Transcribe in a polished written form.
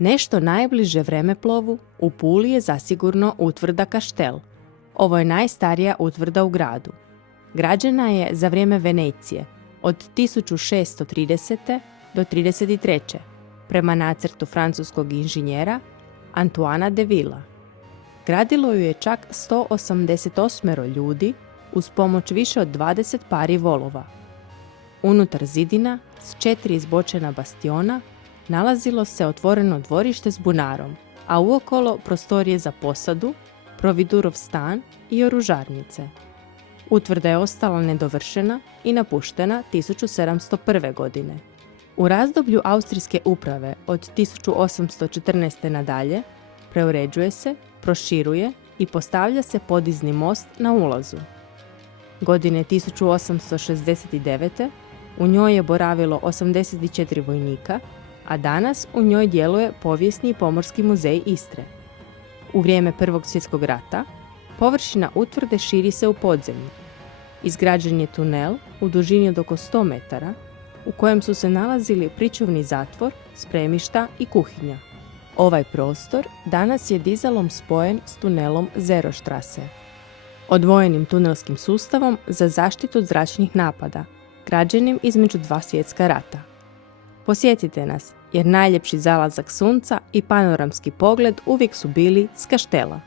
Nešto najbliže vremeplovu u Puli je zasigurno utvrda Kaštel. Ovo je najstarija utvrda u gradu. Građena je za vrijeme Venecije od 1630. do 33. prema nacrtu francuskog inženjera Antoana de Villa. Gradilo ju je čak 188 ljudi uz pomoć više od 20 pari volova. Unutar zidina s 4 izbočena bastiona nalazilo se otvoreno dvorište s bunarom, a uokolo prostorije za posadu, providurov stan i oružarnice. Utvrda je ostala nedovršena i napuštena 1701. godine. U razdoblju austrijske uprave od 1814. nadalje preuređuje se, proširuje i postavlja se podizni most na ulazu. Godine 1869. u njoj je boravilo 84 vojnika, a danas u njoj djeluje Povijesni i pomorski muzej Istre. U vrijeme Prvog svjetskog rata površina utvrde širi se u podzemlju. Izgrađen je tunel u dužini od oko 100 metara, u kojem su se nalazili pričuvni zatvor, spremišta i kuhinja. Ovaj prostor danas je dizalom spojen s tunelom Zerostrasse, odvojenim tunelskim sustavom za zaštitu od zračnih napada, građenim između dva svjetska rata. Posjetite nas, jer najljepši zalazak sunca i panoramski pogled uvijek su bili s Kaštela.